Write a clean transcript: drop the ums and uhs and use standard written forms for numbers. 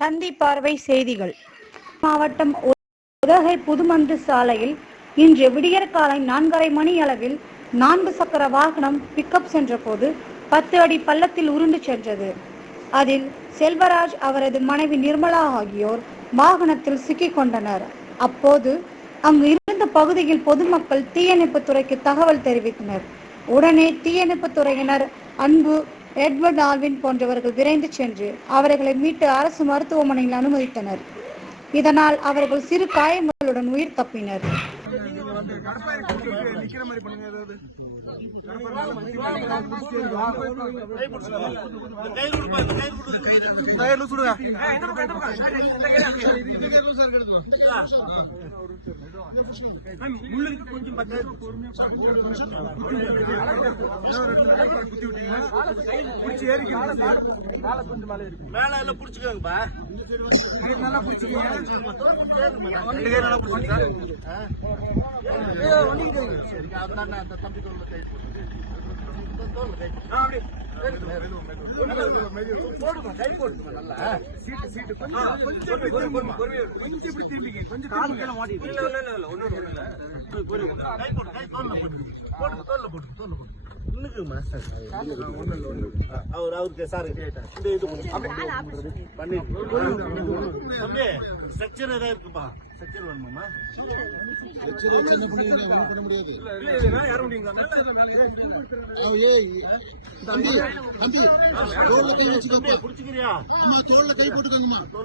தந்தி பார்வை செய்திகள். மாவட்டம் உதகை புதுமந்து சாலையில் இன்று விடியற்காலை 4:30 மணி அளவில் 4 சக்கர வாகனம் பிக்கப் சென்றபோது 10 அடி பள்ளத்தில் உருண்டு சென்றது. அதில் செல்வராஜ், அவரது மனைவி நிர்மலா ஆகியோர் வாகனத்தில் சிக்கிக் கொண்டனர். அப்போது அங்கு இருந்த பகுதியில் பொதுமக்கள் தீயணைப்பு துறைக்கு தகவல் தெரிவித்தனர். உடனே தீயணைப்பு துறையினர் அன்பு, எட்வர்ட், ஆல்வின் போன்றவர்கள் விரைந்து சென்று அவர்களை மீட்டு அரசு மருத்துவமனையில் அனுமதித்தனர். இதனால் அவர்கள் சிறு காயங்களுடன் உயிர் தப்பினர். அவருக்கு சார் ஸ்ட்ரக்சர் ஏதாவது இருக்குப்பா? ஸ்ட்ரக்சர் வேணுமா? தோல்ல கை வச்சுக்கோ. பிடிச்சிக்கிறியா? தோல்ல கை போட்டுக்கோங்கம்மா.